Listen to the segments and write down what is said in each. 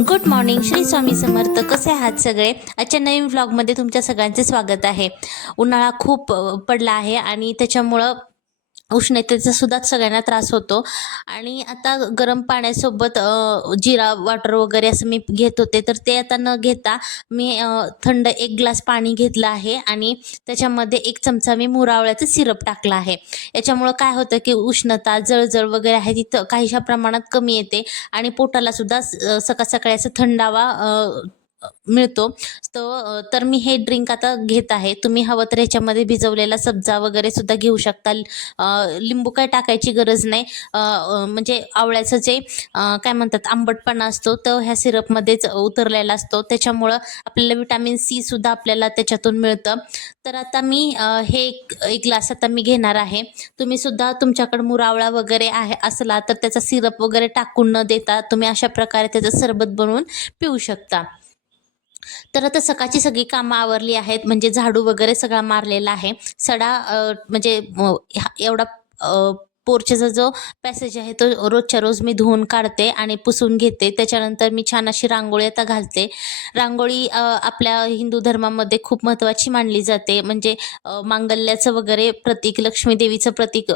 Good morning Shri Swami Samarth. कसे आहात सगळे? आजच्या नवीन व्लॉगमध्ये तुमच्या सगळ्यांचे स्वागत आहे. उन्हाळा खूप पडला आहे आणि त्याच्यामुळं उष्णतेचा सुद्धा सगळ्यांना त्रास होतो. आणि आता गरम पाण्यासोबत जिरा वॉटर वगैरे असं मी घेत होते, तर ते आता न घेता मी थंड 1 ग्लास पाणी घेतलं आहे आणि त्याच्यामध्ये 1 चमचा मी मुरावळ्याचं सिरप टाकला आहे. याच्यामुळं काय होतं की उष्णता, जळजळ वगैरे आहे तिथं काहीशा प्रमाणात कमी येते आणि पोटाला सुद्धा सकाळ सकाळी असं थंडावा मिळतो. तर मी हे ड्रिंक आता घेत आहे. तुम्ही हवं तर ह्याच्यामध्ये भिजवलेला सब्जा वगैरे सुद्धा घेऊ शकता. लिंबू काय टाकायची गरज नाही. म्हणजे आवळ्याचं जे काय म्हणतात आंबटपणा असतो तो ह्या सिरपमध्येच उतरलेला असतो. त्याच्यामुळं आपल्याला व्हिटॅमिन सी सुद्धा आपल्याला त्याच्यातून मिळतं. तर आता मी हे एक ग्लास आता मी घेणार आहे. तुम्ही सुद्धा तुमच्याकडे मुरावळा वगैरे आहे असला तर त्याचा सिरप वगैरे टाकून न देता तुम्ही अशा प्रकारे त्याचं सरबत बनवून पिऊ शकता. तर आता सकाळची सगळी कामं आवरली आहेत, म्हणजे झाडू वगैरे सगळा मारलेला आहे. सडा म्हणजे एवढा पोर्चचा जो पॅसेज आहे तो रोजच्या रोज मी धुवून काढते आणि पुसून घेते. त्याच्यानंतर मी छान अशी रांगोळी आता घालते. रांगोळी आपल्या हिंदू धर्मामध्ये खूप महत्त्वाची मानली जाते. म्हणजे मांगल्याचं वगैरे प्रतीक, लक्ष्मी देवीचं प्रतीक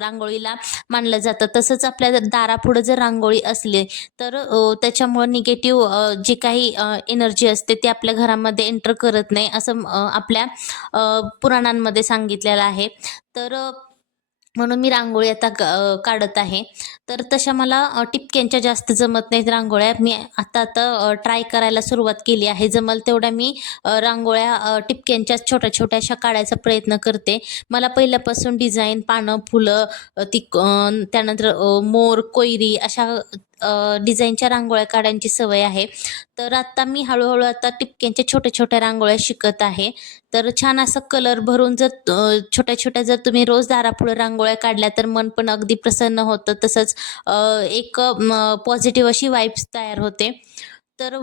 रांगोळीला मानलं जातं. तसंच आपल्या दारापुढं जर रांगोळी असली तर त्याच्यामुळं निगेटिव्ह जे काही एनर्जी असते ती आपल्या घरामध्ये एंटर करत नाही असं आपल्या पुराणांमध्ये सांगितलेलं आहे. तर म्हणून मी रांगोळी आता काढत आहे. तर तशा मला टिपक्यांच्या जास्त जमत नाहीत रांगोळ्या. मी आता ट्राय करायला सुरुवात केली आहे. जमल तेवढ्या मी रांगोळ्या टिपक्यांच्या छोट्या-छोट्या अशा काढायचा प्रयत्न करते. मला पहिल्यापासून डिझाईन, पानं, फुलं, त्यानंतर मोर, कोयरी अशा डिझाईनच्या रांगोळ्या काढायची सवय आहे. तर आता मी हळू आता टिपक्यांच्या छोट्या-छोट्या रांगोळ्या शिकत आहे. तर छान असा कलर भरून जर छोट्या-छोट्या जर तुम्ही रोज दारापुढे रांगोळ्या काढल्या तर मन पण अगदी प्रसन्न होतं. तसंच एक पॉझिटिव्ह अशी वाइब्स तयार होते. तर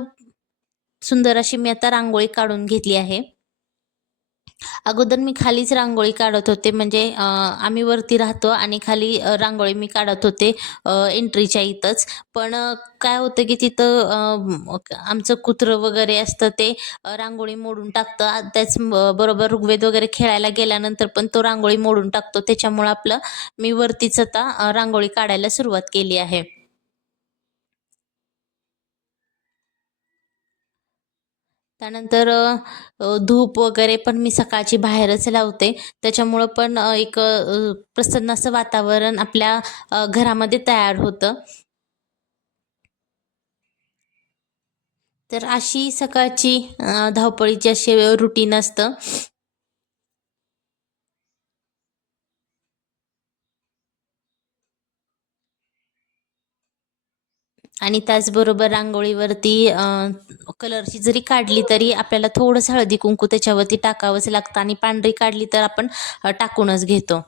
सुंदर अशी मी आता रांगोळी काढून घेतली आहे. अगोदर मी खालीच रांगोळी काढत होते, म्हणजे आम्ही वरती राहतो आणि खाली रांगोळी मी काढत होते एंट्रीच्या इथंच. पण काय होतं की तिथं आमचं कुत्रं वगैरे असतं ते रांगोळी मोडून टाकतं. बरोबर ऋग्वेद वगैरे खेळायला गेल्यानंतर पण तो रांगोळी मोडून टाकतो. त्याच्यामुळं मी वरतीच आता रांगोळी काढायला सुरुवात केली आहे. त्यानंतर धूप वगैरे पण मी सकाळची बाहेरच लावते. त्याच्यामुळं पण एक प्रसन्न असं वातावरण आपल्या घरामध्ये तयार होतं. तर अशी सकाळची धावपळीची अशी रुटीन असतं. आणि त्याचबरोबर रांगोळीवरती कलरची जरी काढली तरी आपल्याला थोडंसं हळदी-कुंकू त्याच्यावरती टाकावंच लागतं आणि पांढरी काढली तर आपण टाकूनच घेतो.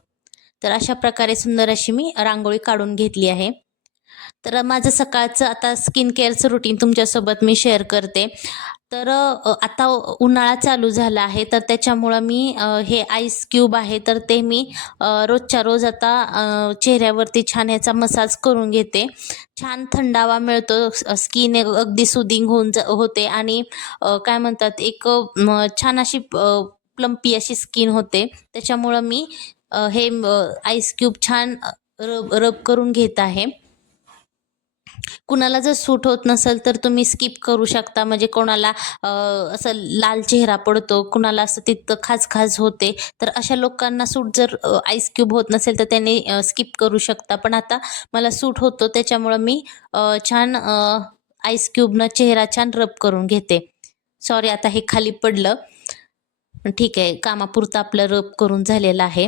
तर अशा प्रकारे सुंदर अशी मी रांगोळी काढून घेतली आहे. तर माझं सकाळचं आता स्किन केअरचं रुटीन तुमच्यासोबत मी शेअर करते. तर आता उन्हाळा चालू झाला आहे, तर त्याच्यामुळं मी हे आईस क्यूब आहे, तर ते मी रोजच्या रोज आता चेहऱ्यावरती छान ह्याचा मसाज करून घेते. छान थंडावा मिळतो, स्किन अगदी सुदिंग होते आणि काय म्हणतात एक छान अशी प्लम्पी अशी स्किन होते. त्याच्यामुळं मी हे आईस क्यूब छान रब रब करून घेत आहे. कुणाला जर सूट होत नसेल तर तुम्ही स्किप करू शकता. म्हणजे कोणाला असं लाल चेहरा पडतो, कुणाला असं तिथं खाज-खाज होते. तर अशा लोकांना सूट जर आईस क्यूब होत नसेल तर त्यांनी स्किप करू शकता. पण आता मला सूट होतो त्याच्यामुळं मी छान आईस क्यूबनं चेहरा छान रब करून घेते. सॉरी आता हे खाली पडलं. ठीक आहे, कामापुरतं आपलं रब करून झालेलं आहे.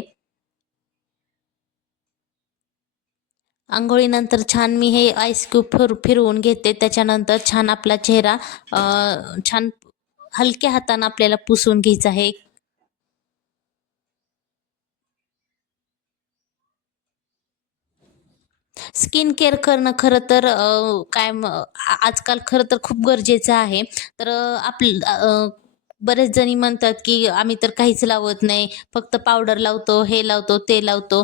अंघोळीनंतर छान मी हे आईस क्यूब फिरवून घेते. त्याच्यानंतर छान आपला चेहरा छान हलक्या हातानं आपल्याला पुसून घ्यायचा आहे. स्किन केअर करणं खरं तर आजकाल खरं तर खूप गरजेचं आहे. तर बरेच जणी म्हणतात की आम्ही तर काहीच लावत नाही, फक्त पावडर लावतो, हे लावतो, ते लावतो,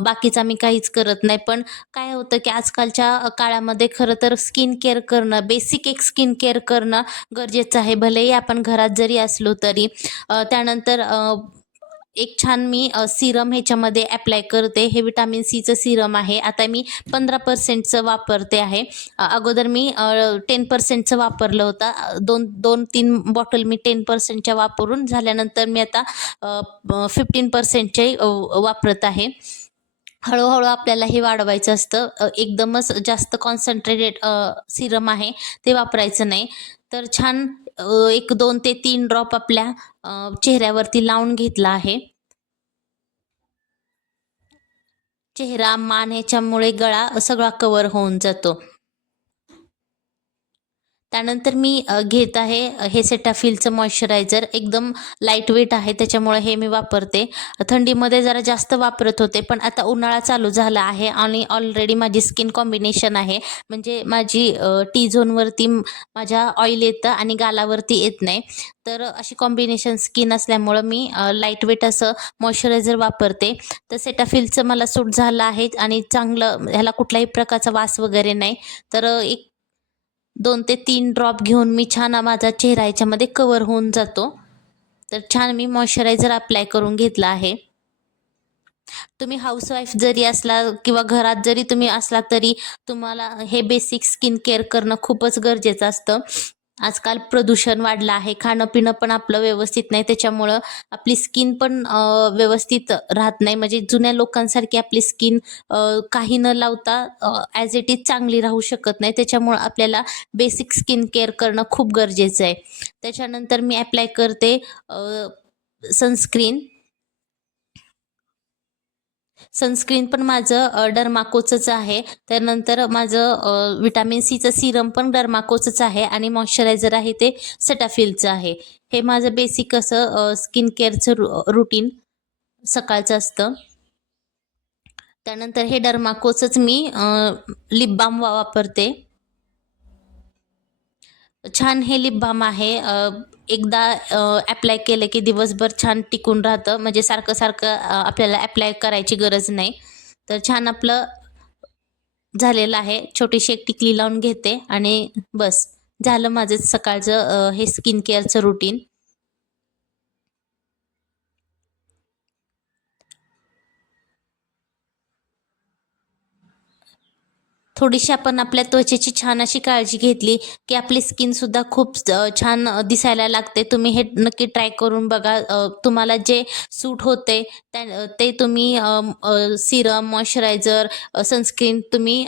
बाकीचं आम्ही काहीच करत नाही. पण काय होतं की आजकालच्या काळामध्ये खरं तर स्किन केअर करणं, बेसिक एक स्किन केअर करणं गरजेचं आहे. भलेही आपण घरात जरी असलो तरी. त्यानंतर एक छान मी सीरम ह्याच्यामध्ये ॲप्लाय करते. हे विटामिन सीचं सीरम आहे. आता मी 15% वापरते आहे. अगोदर मी 10% वापरलं होतं. 2-3 बॉटल मी 10% वापरून झाल्यानंतर मी आता 15% वापरत आहे. हळू-हळू आपल्याला हे वाढवायचं असतं. एकदमच जास्त कॉन्सन्ट्रेटेड सीरम आहे ते वापरायचं नाही. तर छान एक 2 ते 3 ड्रॉप आपल्या चेहऱ्यावरती लावून घेतला आहे. चेहरा, मान ह्याच्यामुळे गळा सगळा कव्हर होऊन जातो. त्यानंतर मी घेत आहे हे सेटाफिलचं मॉइश्चरायझर. एकदम लाईटवेट आहे त्याच्यामुळे हे मी वापरते. थंडीमध्ये जरा जास्त वापरत होते, पण आता उन्हाळा चालू झाला आहे आणि ऑलरेडी माझी स्किन कॉम्बिनेशन आहे. म्हणजे माझी टी झोनवरती माझ्या ऑइल येतं आणि गालावरती येत नाही. तर अशी कॉम्बिनेशन स्किन असल्यामुळं मी लाईटवेट असं मॉइश्चरायझर वापरते. तर सेटाफिलचं मला सूट झालं आहे आणि चांगलं, ह्याला कुठल्याही प्रकारचा वास वगैरे नाही. तर एक 2 ते 3 ड्रॉप घेऊन मी छान माझा चेहरा ह्याच्यामध्ये कव्हर होऊन जातो. तर छान मी मॉइश्चरायझर अप्लाय करून घेतला आहे. तुम्ही हाऊसवाईफ जरी असला किंवा घरात जरी तुम्ही असला तरी तुम्हाला हे बेसिक स्किन केअर करणं खूपच गरजेचं असतं. आजकाल प्रदूषण वाढलं आहे, खाणं-पिणं पण आपलं व्यवस्थित नाही, त्याच्यामुळं आपली स्किन पण व्यवस्थित राहत नाही. म्हणजे जुन्या लोकांसारखी आपली स्किन काही न लावता ॲज इट इज चांगली राहू शकत नाही. त्याच्यामुळं आपल्याला बेसिक स्किन केअर करणं खूप गरजेचं आहे. त्याच्यानंतर मी ॲप्लाय करते सनस्क्रीन. सनस्क्रीन पण माझं डर्माकोचंच आहे. त्यानंतर माझं विटामिन सीचं सीरम पण डर्माकोचंच आहे आणि मॉइश्चरायझर आहे ते सेटाफिलचं आहे. हे माझं बेसिक असं स्किन केअरचं रुटीन सकाळचं असतं. त्यानंतर हे डर्माकोचंच मी लिप बाम वापरते. छान हे लिप बाम आहे. एकदा ॲप्लाय केलं की दिवसभर छान टिकून राहतं. म्हणजे सारखं-सारखं आपल्याला ॲप्लाय करायची गरज नाही. तर छान आपलं झालेलं आहे. छोटीशी एक टिकली लावून घेते आणि बस झालं माझं सकाळचं हे स्किन केअरचं रुटीन. थोडीशी आपण आपल्या त्वचेची छान अशी काळजी घेतली, की आपली स्किनसुद्धा खूप छान दिसायला लागते. तुम्ही हे नक्की ट्राय करून बघा. तुम्हाला जे सूट होते ते तुम्ही सीरम, मॉइश्चरायझर, सनस्क्रीन तुम्ही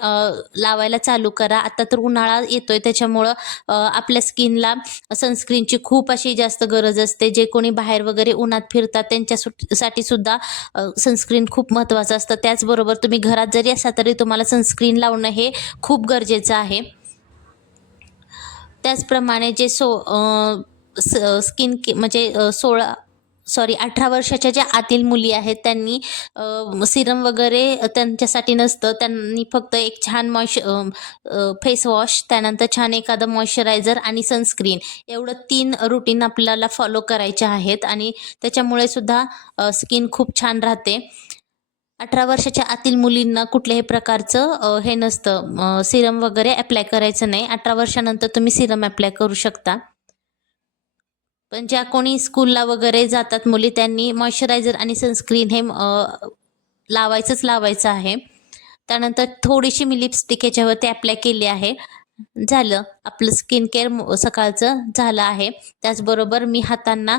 लावायला चालू करा. आता तर उन्हाळा येतोय त्याच्यामुळं आपल्या स्किनला सनस्क्रीनची खूप अशी जास्त गरज असते. जे कोणी बाहेर वगैरे उन्हात फिरतात त्यांच्या साठी सुद्धा सनस्क्रीन खूप महत्त्वाचं असतं. त्याचबरोबर तुम्ही घरात जरी असाल तरी तुम्हाला सनस्क्रीन लावणं हे खूप गरजेचं आहे. त्याचप्रमाणे जे स्किन म्हणजे 18 वर्षाच्या ज्या आतील मुली आहेत त्यांनी सीरम वगैरे त्यांच्यासाठी नसतं. त्यांनी फक्त एक छान फेस वॉश, त्यानंतर छान एखादं मॉइश्चरायझर आणि सनस्क्रीन एवढं 3 रुटीन आपल्याला फॉलो करायचे आहेत आणि त्याच्यामुळे सुद्धा स्किन खूप छान राहते. 18 वर्षाच्या आतील मुलींना कुठल्याही प्रकारचं हे नसतं, सीरम वगैरे ॲप्लाय करायचं नाही. 18 वर्षानंतर तुम्ही सीरम ॲप्लाय करू शकता. पण ज्या कोणी स्कूलला वगैरे जातात मुली त्यांनी मॉइश्चरायझर आणि सनस्क्रीन हे लावायचंच लावायचं आहे. त्यानंतर थोडीशी मी लिपस्टिक याच्यावरती ॲप्लाय केली आहे. झालं आपलं स्किन केअर सकाळचं झालं आहे. त्याचबरोबर मी हातांना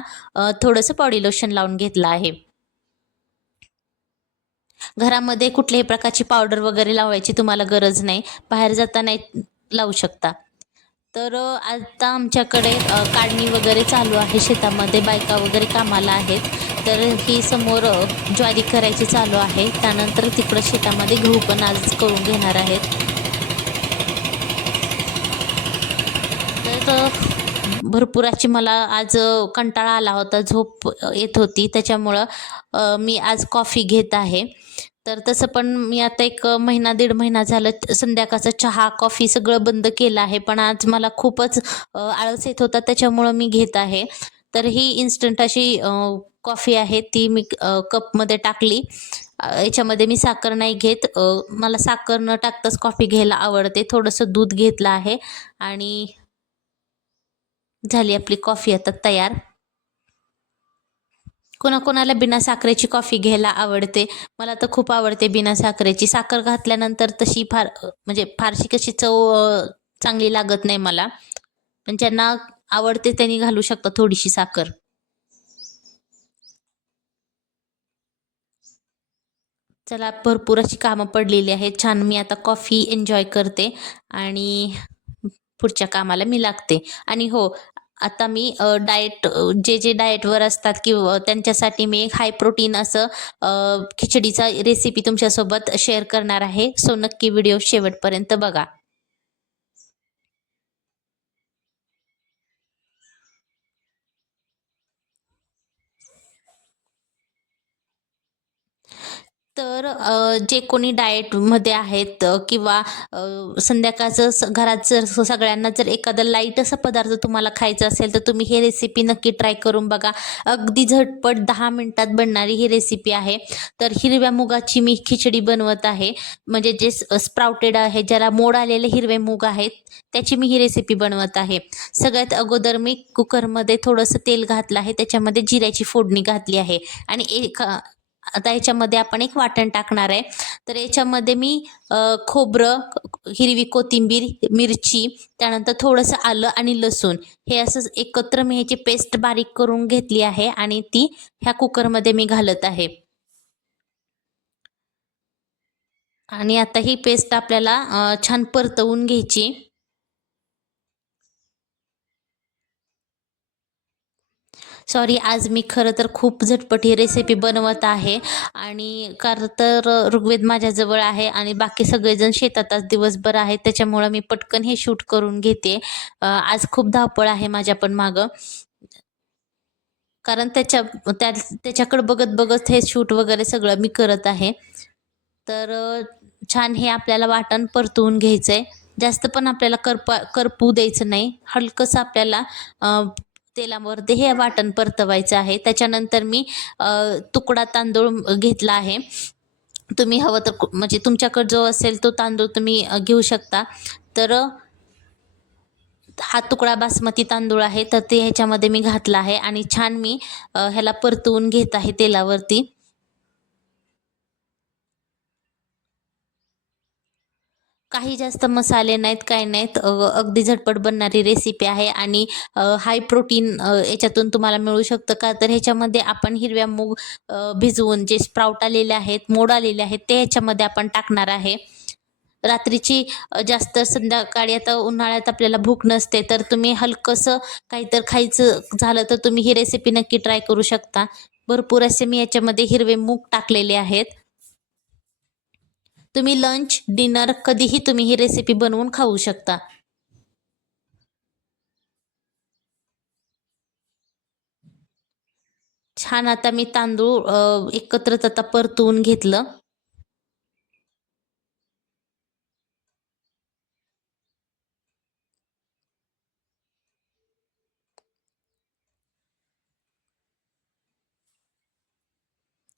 थोडंसं बॉडी लोशन लावून घेतलं आहे. घरामध्ये कुठल्याही प्रकारची पावडर वगैरे लावायची तुम्हाला गरज नाही. बाहेर जाताना लावू शकता. तर आता आमच्याकडे काढणी वगैरे चालू आहे शेतामध्ये. बायका वगैरे कामाला आहेत. तर ही समोर ज्वारी करायची चालू आहे. त्यानंतर तिकडं शेतामध्ये गहू पण आज करून घेणार आहेत. तर भरपूर अशी मला आज कंटाळा आला होता, झोप येत होती. त्याच्यामुळं मी आज कॉफी घेत आहे. तर तसं पण मी आता एक महिना, दीड महिना झालं संध्याकाळचा चहा, कॉफी सगळं बंद केलं आहे. पण आज मला खूपच आळस येत होता त्याच्यामुळं मी घेत आहे. तर ही इन्स्टंट अशी कॉफी आहे ती मी कपमध्ये टाकली. याच्यामध्ये मी साखर नाही घेत. मला साखर न टाकताच कॉफी घ्यायला आवडते. थोडंसं दूध घेतलं आहे आणि झाली आपली कॉफी आता तयार. कोणाकोणाला बिना साखरेची कॉफी घ्यायला आवडते. मला तर खूप आवडते बिना साखरेची. साखर घातल्यानंतर तशी म्हणजे फारशी कशी चव चांगली लागत नाही मला. पण ज्यांना आवडते त्यांनी घालू शकता थोडीशी साखर. चला भरपूर अशी कामं पडलेली आहेत. छान मी आता कॉफी एन्जॉय करते आणि पुढच्या कामाला मी लागते. आणि हो, आता मी डाएट जे डाएटवर असतात किंवा त्यांच्यासाठी मी एक हाय प्रोटीन असं खिचडीचा रेसिपी तुमच्यासोबत शेअर करणार आहे. सो नक्की व्हिडिओ शेवटपर्यंत बघा. तर जे कोणी डाएटमध्ये आहेत किंवा संध्याकाळचं घरात जर सगळ्यांना जर एखादं लाईट असा पदार्थ तुम्हाला खायचा असेल, तर तुम्ही हे रेसिपी नक्की ट्राय करून बघा. अगदी झटपट 10 मिनिटात बनणारी ही रेसिपी आहे. तर हिरव्या मुगाची मी खिचडी बनवत आहे. म्हणजे जे स्प्राउटेड आहे, ज्याला मोड आलेले हिरवे मूग आहेत, त्याची मी ही रेसिपी बनवत आहे. सगळ्यात अगोदर मी कुकरमध्ये थोडंसं तेल घातलं आहे. त्याच्यामध्ये जिऱ्याची फोडणी घातली आहे आणि आता याच्यामध्ये आपण एक वाटण टाकणार आहे. तर याच्यामध्ये मी खोबरं, हिरवी कोथिंबीर, मिरची, त्यानंतर थोडंसं आलं आणि लसूण हे असं एकत्र मी ह्याची पेस्ट बारीक करून घेतली आहे आणि ती ह्या कुकरमध्ये मी घालत आहे. आणि आता ही पेस्ट आपल्याला छान परतवून घ्यायची. सॉरी, आज मी खरं तर खूप झटपट ही रेसिपी बनवत आहे आणि कारण तर ऋग्वेद माझ्याजवळ आहे आणि बाकी सगळेजण शेतातच दिवसभर आहेत. त्याच्यामुळं मी पटकन हे शूट करून घेते. आज खूप धावपळ आहे माझ्या पण मागं. कारण त्याच्याकडे बघत-बघत हे शूट वगैरे सगळं मी करत आहे. तर छान हे आपल्याला वाटण परतवून घ्यायचंय. जास्त पण आपल्याला करपू द्यायचं नाही. हलकंसं आपल्याला तेलावरती हे वाटण परतवायचं आहे. त्याच्यानंतर मी तुकडा तांदूळ घेतला आहे. तुम्ही हवं तर म्हणजे तुमच्याकडे जो असेल तो तांदूळ तुम्ही घेऊ शकता. तर हा तुकडा बासमती तांदूळ आहे, तर ते ह्याच्यामध्ये मी घातला आहे आणि छान मी ह्याला परतवून घेत आहे तेलावरती. काही जास्त मसाले नाहीत, काही नाहीत. अगदी झटपट बनणारी रेसिपी आहे आणि हाय प्रोटीन याच्यातून तुम्हाला मिळू शकतं. का तर ह्याच्यामध्ये आपण हिरव्या मूग भिजवून जे स्प्राउट आलेले आहेत, मोड आलेले आहेत, ते ह्याच्यामध्ये आपण टाकणार आहे. रात्रीची जास्त संध्याकाळी आता उन्हाळ्यात आपल्याला भूक नसते, तर तुम्ही हलकंसं काहीतरी खायचं झालं, तर तुम्ही ही रेसिपी नक्की ट्राय करू शकता. भरपूर असे मी याच्यामध्ये हिरवे मूग टाकलेले आहेत. तुम्ही लंच, डिनर कधीही तुम्ही ही रेसिपी बनवून खाऊ शकता. छान आता मी तांदूळ एकत्रच आता परतवून घेतलं.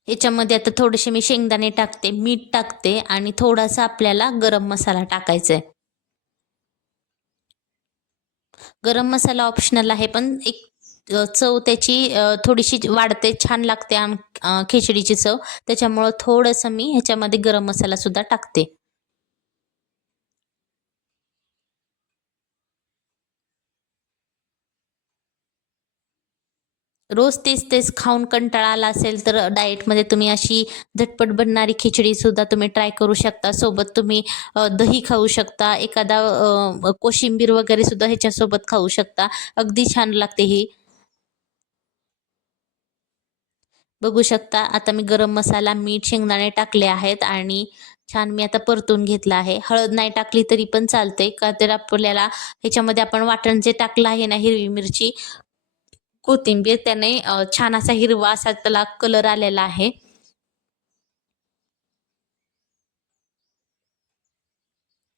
याच्यामध्ये आता थोडेसे मी शेंगदाणे टाकते, मीठ टाकते आणि थोडासा आपल्याला गरम मसाला टाकायचा आहे. गरम मसाला ऑप्शनल आहे, पण एक चव त्याची थोडीशी वाढते, छान लागते खिचडीची चव. त्याच्यामुळं थोडंसं मी ह्याच्यामध्ये गरम मसालासुद्धा टाकते. रोज तेच-तेच खाऊन कंटाळा आला असेल, तर डाएटमध्ये तुम्ही अशी झटपट बनणारी खिचडीसुद्धा तुम्ही ट्राय करू शकता. सोबत तुम्ही दही खाऊ शकता, एखादा कोशिंबीर वगैरे सुद्धा ह्याच्यासोबत खाऊ शकता. अगदी छान लागते ही. बघू शकता आता मी गरम मसाला, मीठ, शेंगदाणे टाकले आहेत आणि छान मी आता परतून घेतलं आहे. हळद नाही टाकली तरी पण चालते, का तर आपल्याला ह्याच्यामध्ये आपण वाटण जे टाकलं आहे ना, हिरवी मिरची, कोथिंबीर, त्याने छान असा हिरवा असा त्याला कलर आलेला आहे.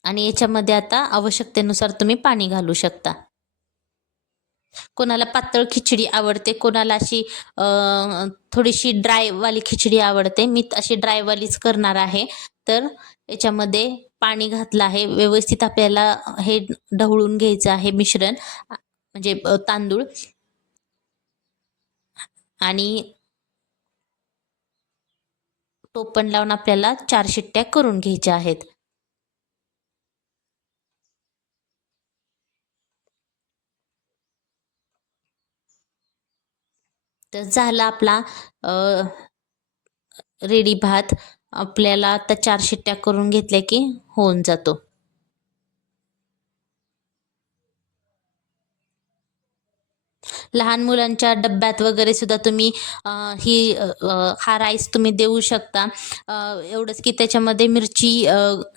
आणि याच्यामध्ये आता आवश्यकतेनुसार तुम्ही पाणी घालू शकता. कोणाला पातळ खिचडी आवडते, कोणाला अशी थोडीशी ड्रायवाली खिचडी आवडते. मी अशी ड्रायवालीच करणार आहे. तर याच्यामध्ये पाणी घातलं आहे. व्यवस्थित आपल्याला हे ढवळून घ्यायचं आहे मिश्रण, म्हणजे तांदूळ. आणि टोपण लावून आपल्याला 4 शिट्ट्या करून घ्यायच्या आहेत. तर झाला आपला रेडी भात. आपल्याला आता 4 शिट्ट्या करून घेतल्या की होऊन जातो. लहान मुलांच्या डब्यात वगैरे सुद्धा तुम्ही हा राईस तुम्ही देऊ शकता. एवढंच की त्याच्यामध्ये मिरची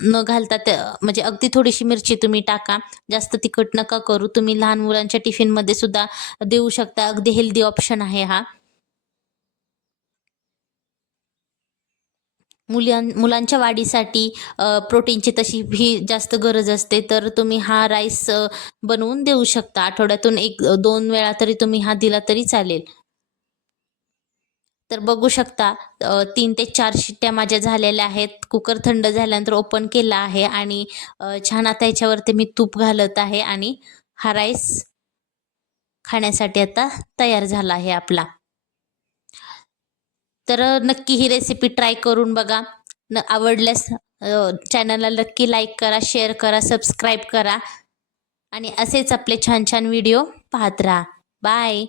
न घालता म्हणजे अगदी थोडीशी मिरची तुम्ही टाका. जास्त तिखट नका करू. तुम्ही लहान मुलांच्या टिफिनमध्ये सुद्धा देऊ शकता. अगदी हेल्दी ऑप्शन आहे हा. मुलांच्या वाढीसाठी प्रोटीनची तशी ही जास्त गरज असते, तर तुम्ही हा राईस बनवून देऊ शकता. आठवड्यातून 1-2 वेळा तरी तुम्ही हा दिला तरी चालेल. तर बघू शकता 3 ते 4 शिट्ट्या माझ्या झालेल्या आहेत. कुकर थंड झाल्यानंतर ओपन केला आहे आणि छान आता याच्यावरती मी तूप घालत आहे आणि हा राईस खाण्यासाठी आता तयार झाला आहे आपला. तर नक्की ही रेसिपी ट्राय करून बघा. आवडल्यास चॅनलला नक्की लाईक करा, शेअर करा, सबस्क्राईब करा आणि असेच आपले छान छान व्हिडिओ पाहत राहा. बाय.